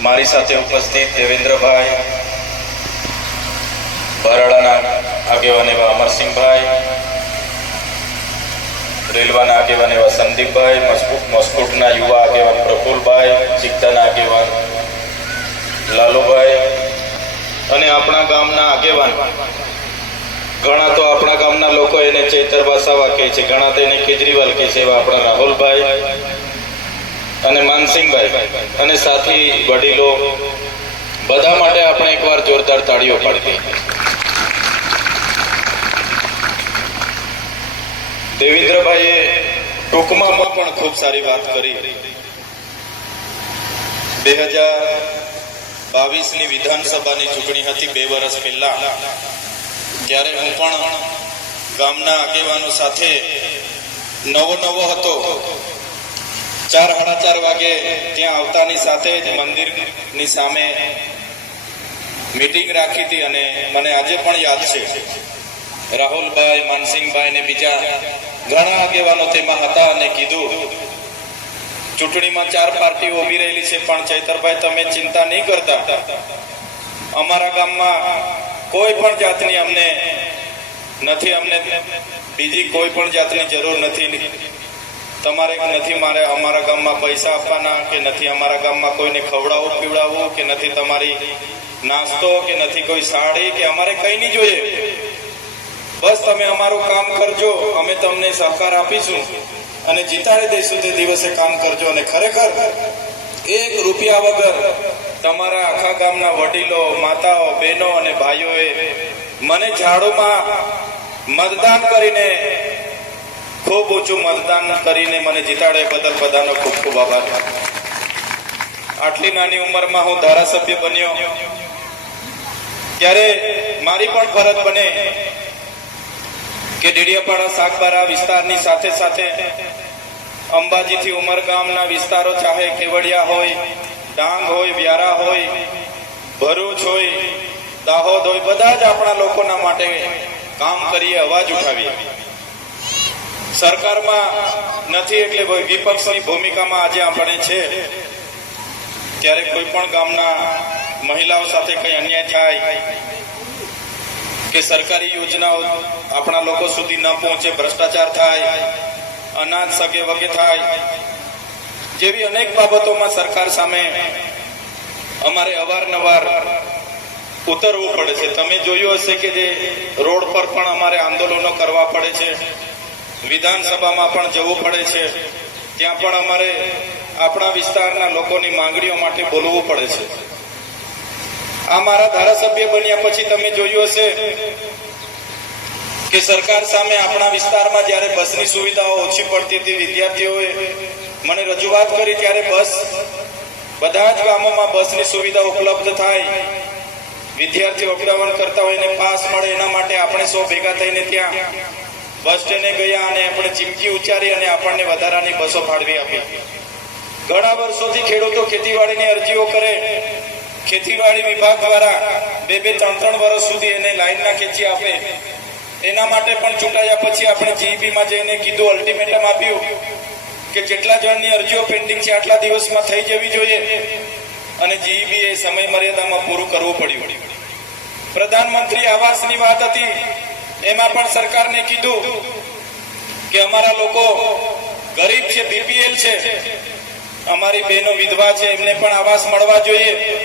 મારી સાથે ઉપસ્થિત દેવેન્દ્રભાઈ, બરાડાના આગેવાન એવા અમરસિંહભાઈ, રેલવાના આગેવાન એવા સંદીપભાઈ મસ્કુ- મસ્કુટના યુવા આગેવાન પ્રફુલભાઈ ચિત્તાના આગેવાન લાલુભાઈ અને આપણા ગામના આગેવાન. ઘણા તો આપણા ગામના લોકો એને ચેતર વસાવા કહે છે, ઘણા તો એને કેજરીવાલ કહે છે એવા આપણા રાહુલભાઈ. અને માનસિંહભાઈ અને સાથી વડીલો, બધા માટે આપણે એકવાર જોરદાર તાળીઓ પાડી દેવેન્દ્રભાઈએ ટૂંકમાં પણ ખૂબ સારી વાત કરી. બે હજાર બાવીસની વિધાનસભાની ચૂંટણી હતી બે વર્ષ પહેલા. ત્યારે હું પણ ગામના આગેવાનો સાથે નવો નવો હતો. ચાર સાડા ચાર વાગે ત્યાં આવતાની સાથે જ મંદિરની સામે મિટિંગ રાખી હતી અને મને આજે પણ યાદ છે. રાહુલભાઈ, માનસિંહભાઈ ને બીજા ઘણા આગેવાનો તેમાં હતા અને કીધું, ચૂંટણીમાં ચાર પાર્ટીઓ ઊભી રહેલી છે, પણ ચૈતરભાઈ, તમે ચિંતા નહીં કરતા. અમારા ગામમાં કોઈ પણ જાતની અમને નથી, અમને બીજી કોઈ પણ જાતની જરૂર નથી. તમારે નથી મારે અમારા ગામમાં પૈસા આપવાના, કે નથી અમારા ગામમાં કોઈને ખવડાવવું પીવડાવવું, કે નથી તમારી નાસ્તો, કે નથી કોઈ સાડી, કે અમારે કઈ નહીં જોઈએ. બસ તમે અમારું કામ કરજો, અમે તમને સહકાર આપીશું અને જીતાડી દઈશું તે દિવસે કામ કરજો. અને ખરેખર એક રૂપિયા વગર તમારા આખા ગામના વડીલો, માતાઓ, બહેનો અને ભાઈઓએ મને ઝાડુમાં મતદાન કરીને ખૂબ ઊંચું મતદાન કરીને મને જીતાડે બદલ બધાનો ખૂબ ખૂબ આભાર. આટલી નાની ઉંમરમાં હું ધારાસભ્ય બન્યો. ત્યારે મારી પણ ફરજ બને કે ડેડિયાપાડા સાગબારા વિસ્તારની સાથે સાથે અંબાજીથી ઉમરગામના વિસ્તારો ચાહે કેવડિયા હોય, ડાંગ હોય, વ્યારા હોય, ભરૂચ હોય, દાહોદ હોય, બધા જ આપણા લોકોના માટે કામ કરીએ, અવાજ ઉઠાવીએ. સરકારમાં નથી એટલે વિપક્ષની ભૂમિકામાં આજે આપણે છે. ત્યારે કોઈ પણ ગામના મહિલાઓ સાથે કઈ અન્યાય થાય કે સરકારી યોજનાઓ આપણા લોકો સુધી ન પહોંચે, ભ્રષ્ટાચાર થાય, અનાજ સગે વગે થાય, જેવી અનેક બાબતોમાં સરકાર સામે અમારે અવારનવાર ઉતરવું પડે છે. તમે જોયું હશે કે જે રોડ પર પણ અમારે આંદોલનો કરવા પડે છે. વિધાનસભામાં પણ જવું પડે છે. ત્યાં પણ અમારે આપણા વિસ્તારના લોકોની માંગણીઓ માટે બોલવું પડે છે. આ મારા ધારાસભ્ય બન્યા પછી તમે જોયું હશે કે સરકાર સામે આપણા વિસ્તારમાં જ્યારે બસની સુવિધાઓ ઓછી પડતી હતી, વિદ્યાર્થીઓએ મને રજૂઆત કરી ત્યારે બસ બધા જ ગામોમાં બસની સુવિધા ઉપલબ્ધ થાય. વિદ્યાર્થીઓ અપડાવન કરતા હોય એને પાસ મળે એના માટે આપણે સૌ ભેગા થઈને ત્યાં બસ સ્ટેન્ડે ગયા અને આપણે ચીમકી ઉચ્ચારી અને આપણને વધારાની બસો ફાળવી આપી. ઘણા વર્ષોથી ખેડૂતો ખેતીવાડીની અરજીઓ કરે. ખેતીવાડી વિભાગ દ્વારા બે બે ત્રણ ત્રણ વર્ષ સુધી એને લાઈનના ખેંચી આપે. એના માટે પણ ચૂંટાયા પછી આપણે જીઈબીમાં જઈને કીધું અલ્ટિમેટમ આપ્યું કે જેટલા જણની અરજીઓ પેન્ડિંગ છે, આટલા દિવસમાં થઈ જવી જોઈએ. અને જીઈબી એ સમય મર્યાદામાં પૂરું કરવું પડ્યું. પ્રધાનમંત્રી આવાસની વાત હતી. એમાં પણ સરકારને કીધું કે અમારા લોકો ગરીબ છે બીપીએલ છે. અમારી બહેનો વિધવા છે, એમને પણ આવાસ મળવા જોઈએ.